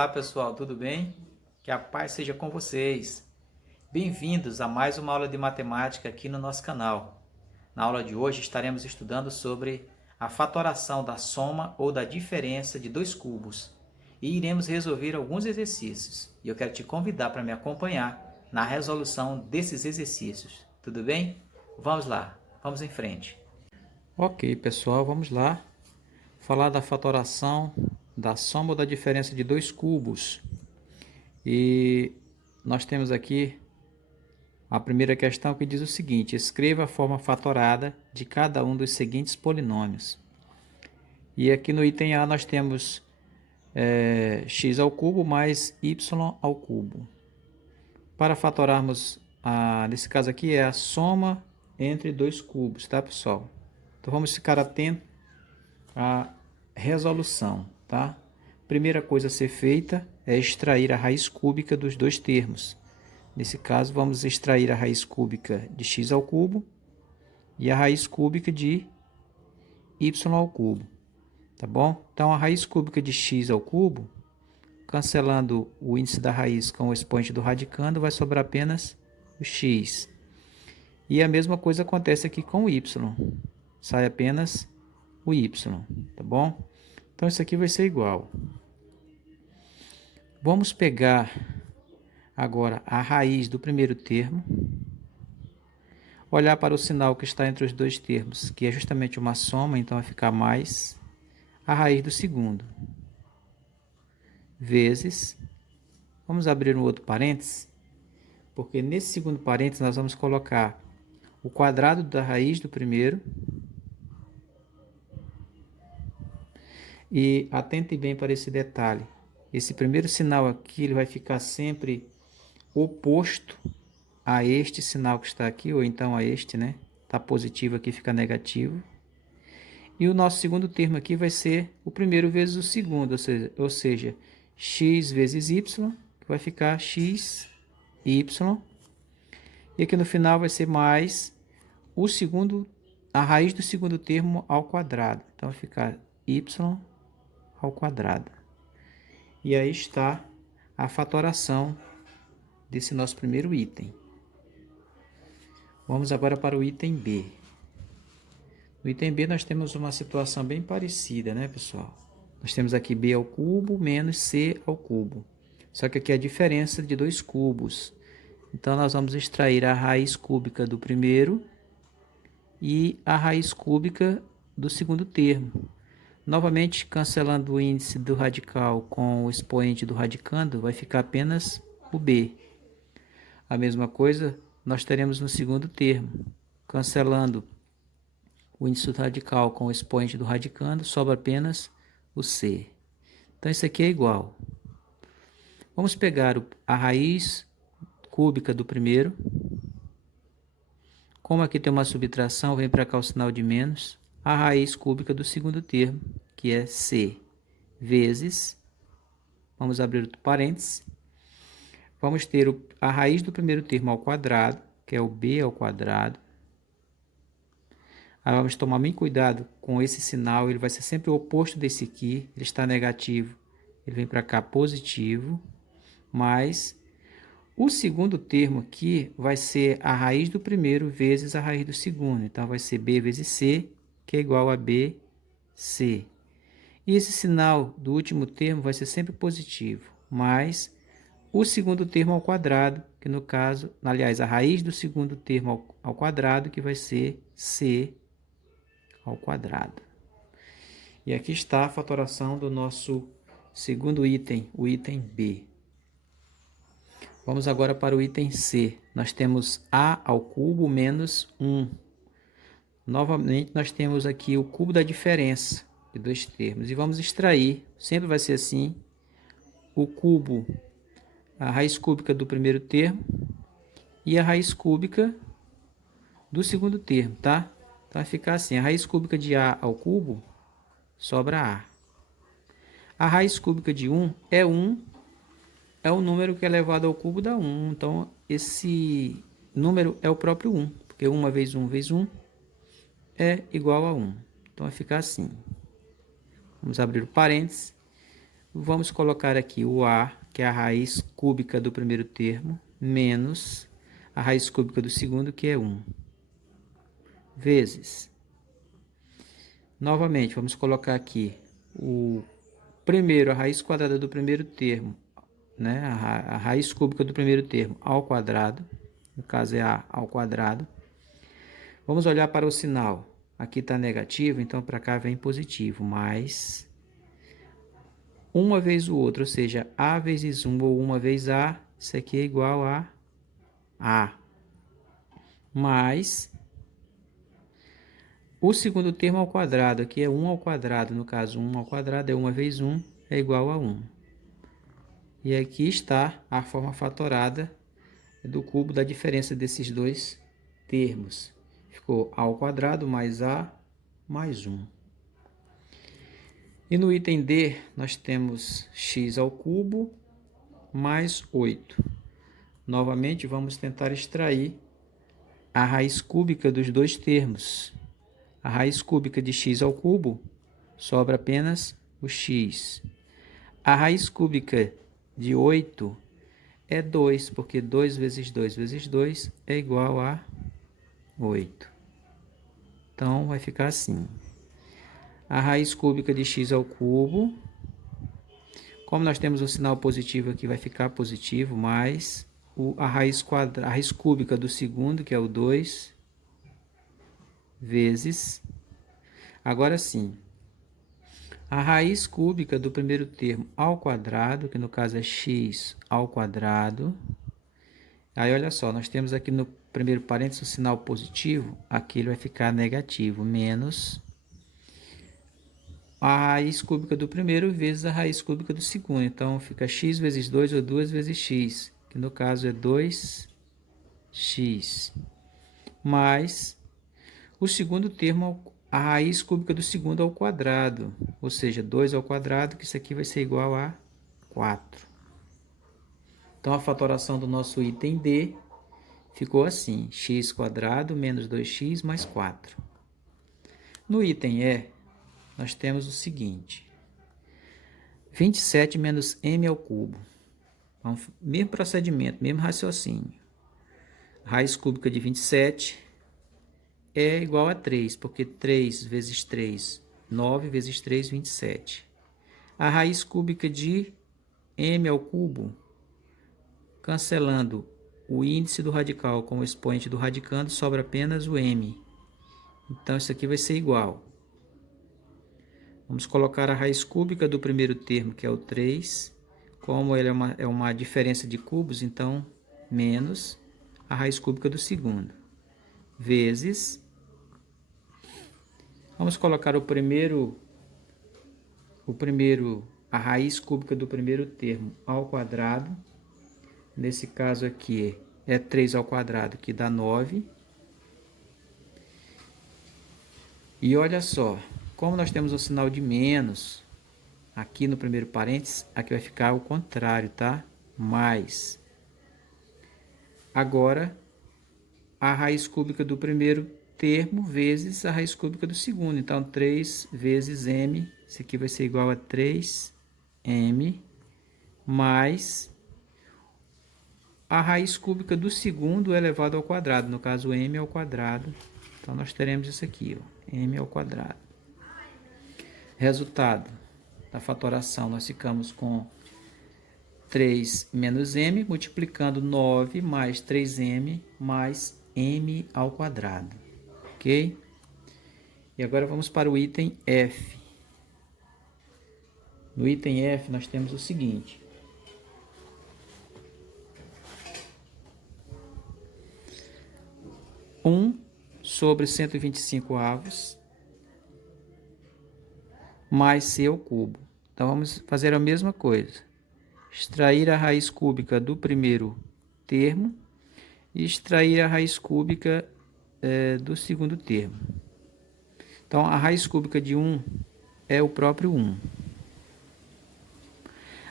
Olá pessoal, tudo bem? Que a paz seja com vocês. Bem-vindos a mais uma aula de matemática aqui no nosso canal. Na aula de hoje estaremos estudando sobre a fatoração da soma ou da diferença de dois cubos e iremos resolver alguns exercícios. E eu quero te convidar para me acompanhar na resolução desses exercícios. Tudo bem? Vamos lá, vamos em frente. Ok pessoal, vamos lá falar da fatoração da soma ou da diferença de dois cubos. E nós temos aqui a primeira questão que diz o seguinte: escreva a forma fatorada de cada um dos seguintes polinômios. E aqui no item A nós temos x ao cubo mais y ao cubo. Para fatorarmos, nesse caso aqui é a soma entre dois cubos, tá pessoal? Então vamos ficar atento à resolução, tá? Primeira coisa a ser feita é extrair a raiz cúbica dos dois termos. Nesse caso, vamos extrair a raiz cúbica de x ao cubo e a raiz cúbica de y ao cubo, tá bom? Então, a raiz cúbica de x ao cubo, cancelando o índice da raiz com o expoente do radicando, vai sobrar apenas o x. E a mesma coisa acontece aqui com o y, sai apenas o y, tá bom? Então, isso aqui vai ser igual. Vamos pegar agora a raiz do primeiro termo, olhar para o sinal que está entre os dois termos, que é justamente uma soma, então vai ficar mais a raiz do segundo, vezes, vamos abrir um outro parênteses, porque nesse segundo parênteses nós vamos colocar o quadrado da raiz do primeiro, e atentem bem para esse detalhe, esse primeiro sinal aqui ele vai ficar sempre oposto a este sinal que está aqui, ou então a este, né? Está positivo aqui, fica negativo. E o nosso segundo termo aqui vai ser o primeiro vezes o segundo, ou seja, x vezes y, que vai ficar x, y. E aqui no final vai ser mais o segundo, a raiz do segundo termo ao quadrado. Então vai ficar y ao quadrado. E aí está a fatoração desse nosso primeiro item. Vamos agora para o item B. No item B nós temos uma situação bem parecida, né, pessoal? Nós temos aqui b ao cubo menos c ao cubo. Só que aqui é a diferença de dois cubos. Então nós vamos extrair a raiz cúbica do primeiro e a raiz cúbica do segundo termo. Novamente, cancelando o índice do radical com o expoente do radicando, vai ficar apenas o b. A mesma coisa nós teremos no segundo termo. Cancelando o índice do radical com o expoente do radicando, sobra apenas o c. Então, isso aqui é igual. Vamos pegar a raiz cúbica do primeiro. Como aqui tem uma subtração, vem para cá o sinal de menos. A raiz cúbica do segundo termo, que é c, vezes, vamos abrir outro parênteses, vamos ter a raiz do primeiro termo ao quadrado, que é o b ao quadrado. Aí vamos tomar bem cuidado com esse sinal, ele vai ser sempre o oposto desse aqui, ele está negativo, ele vem para cá positivo, mas o segundo termo aqui vai ser a raiz do primeiro vezes a raiz do segundo, então vai ser b vezes c, que é igual a bc. E esse sinal do último termo vai ser sempre positivo, mais o segundo termo ao quadrado, que no caso, aliás, a raiz do segundo termo ao quadrado, que vai ser c ao quadrado. E aqui está a fatoração do nosso segundo item, o item B. Vamos agora para o item C. Nós temos a ao cubo menos 1. Novamente, nós temos aqui o cubo da diferença de dois termos. E vamos extrair, sempre vai ser assim, o cubo, a raiz cúbica do primeiro termo e a raiz cúbica do segundo termo, tá? Então vai ficar assim, a raiz cúbica de a ao cubo sobra a. A raiz cúbica de 1 é 1, é o número que é elevado ao cubo dá 1. Então esse número é o próprio 1, porque 1 vezes 1 vezes 1 é igual a 1. Então vai ficar assim. Vamos abrir o parênteses. Vamos colocar aqui o A, que é a raiz cúbica do primeiro termo, menos a raiz cúbica do segundo, que é 1, vezes. Novamente, vamos colocar aqui o primeiro, a raiz quadrada do primeiro termo, né? A raiz cúbica do primeiro termo ao quadrado, no caso é A ao quadrado. Vamos olhar para o sinal. Aqui está negativo, então para cá vem positivo, mais uma vez o outro, ou seja, A vezes 1 ou 1 vez A, isso aqui é igual a A. Mais o segundo termo ao quadrado, aqui é 1 ao quadrado, no caso 1 ao quadrado é 1 vezes 1, é igual a 1. E aqui está a forma fatorada do cubo da diferença desses dois termos. Ficou A ao quadrado mais A mais 1. E no item D, nós temos x ao cubo mais 8. Novamente, vamos tentar extrair a raiz cúbica dos dois termos. A raiz cúbica de x ao cubo sobra apenas o x. A raiz cúbica de 8 é 2, porque 2 vezes 2 vezes 2 é igual a 8. Então, vai ficar assim. A raiz cúbica de x ao cubo, como nós temos o sinal positivo aqui, vai ficar positivo, mais a raiz cúbica do segundo, que é o 2, vezes, agora sim, a raiz cúbica do primeiro termo ao quadrado, que no caso é x ao quadrado. Aí, olha só, nós temos aqui no primeiro parênteses o sinal positivo, aqui ele vai ficar negativo, menos a raiz cúbica do primeiro vezes a raiz cúbica do segundo. Então, fica x vezes 2 ou 2 vezes x, que no caso é 2x, mais o segundo termo, a raiz cúbica do segundo ao quadrado, ou seja, 2 ao quadrado, que isso aqui vai ser igual a 4. Então, a fatoração do nosso item D ficou assim, x quadrado menos 2x mais 4. No item E, nós temos o seguinte, 27 menos m ao cubo. Então, mesmo procedimento, mesmo raciocínio. A raiz cúbica de 27 é igual a 3, porque 3 vezes 3, 9 vezes 3, 27. A raiz cúbica de m ao cubo, cancelando o índice do radical com o expoente do radicando, sobra apenas o m. Então, isso aqui vai ser igual. Vamos colocar a raiz cúbica do primeiro termo, que é o 3. Como ele é uma diferença de cubos, então, menos a raiz cúbica do segundo. Vezes. Vamos colocar a raiz cúbica do primeiro termo ao quadrado. Nesse caso aqui é 3 ao quadrado, que dá 9. E olha só, como nós temos o sinal de menos aqui no primeiro parênteses, aqui vai ficar o contrário, tá? Mais. Agora, a raiz cúbica do primeiro termo vezes a raiz cúbica do segundo. Então, 3 vezes m, isso aqui vai ser igual a 3m, mais a raiz cúbica do segundo elevado ao quadrado, no caso, m ao quadrado. Então, nós teremos isso aqui, ó, m ao quadrado. Resultado da fatoração, nós ficamos com 3 menos m, multiplicando 9 mais 3m mais m ao quadrado. Ok? E agora vamos para o item F. No item F, nós temos o seguinte. Sobre 125 avos mais c ao cubo. Então, vamos fazer a mesma coisa. Extrair a raiz cúbica do primeiro termo e extrair a raiz cúbica do segundo termo. Então, a raiz cúbica de 1 é o próprio 1.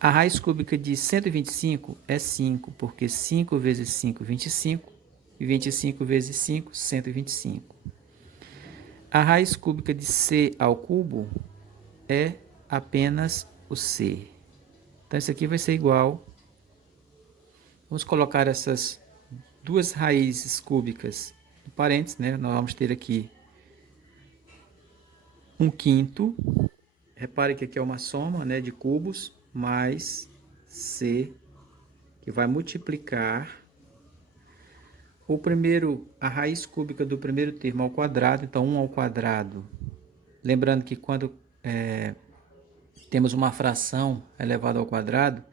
A raiz cúbica de 125 é 5, porque 5 vezes 5, 25, e 25 vezes 5, 125. A raiz cúbica de c ao cubo é apenas o c. Então, isso aqui vai ser igual. Vamos colocar essas duas raízes cúbicas do parênteses, né? Nós vamos ter aqui 1/5. Repare que aqui é uma soma, né, de cubos, mais C, que vai multiplicar a raiz cúbica do primeiro termo ao quadrado. Então, 1 ao quadrado. Lembrando que quando temos uma fração elevada ao quadrado,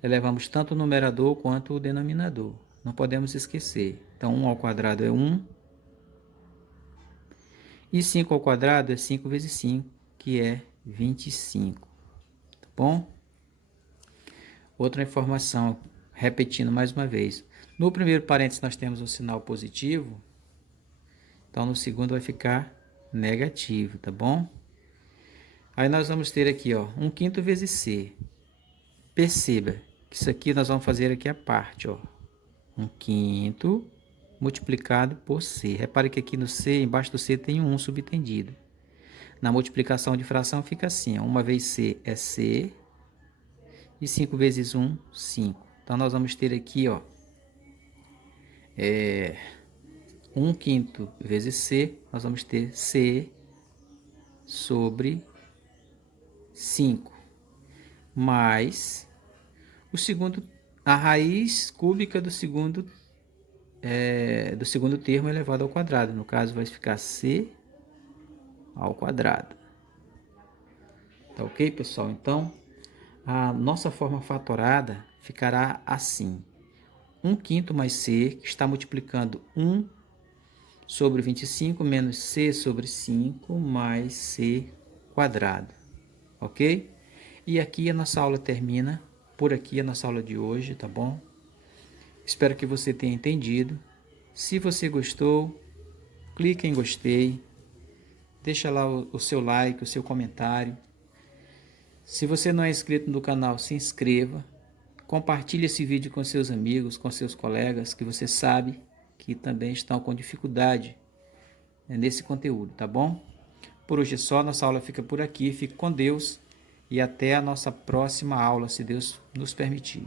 elevamos tanto o numerador quanto o denominador. Não podemos esquecer. Então, 1 ao quadrado é 1. E 5 ao quadrado é 5 vezes 5, que é 25. Tá bom? Outra informação, repetindo mais uma vez. No primeiro parênteses nós temos um sinal positivo. Então, no segundo vai ficar negativo, tá bom? Aí nós vamos ter aqui, ó, 1/5 vezes C. Perceba que isso aqui nós vamos fazer aqui a parte, ó. 1/5 multiplicado por C. Repare que aqui no C, embaixo do C tem um 1 subtendido. Na multiplicação de fração fica assim, ó, 1 vezes C é C, e 5 vezes 1, 5. Então, nós vamos ter aqui, ó, 1/5 vezes C, nós vamos ter C sobre 5, mais a raiz cúbica do segundo termo elevado ao quadrado. No caso, vai ficar C ao quadrado. Tá ok, pessoal? Então, a nossa forma fatorada ficará assim. 1/5 mais C, que está multiplicando 1 sobre 25 menos C sobre 5 mais C quadrado. Ok? E aqui a nossa aula termina. Por aqui a nossa aula de hoje, tá bom? Espero que você tenha entendido. Se você gostou, clique em gostei. Deixa lá o seu like, o seu comentário. Se você não é inscrito no canal, se inscreva. Compartilhe esse vídeo com seus amigos, com seus colegas, que você sabe que também estão com dificuldade nesse conteúdo, tá bom? Por hoje é só, nossa aula fica por aqui. Fique com Deus e até a nossa próxima aula, se Deus nos permitir.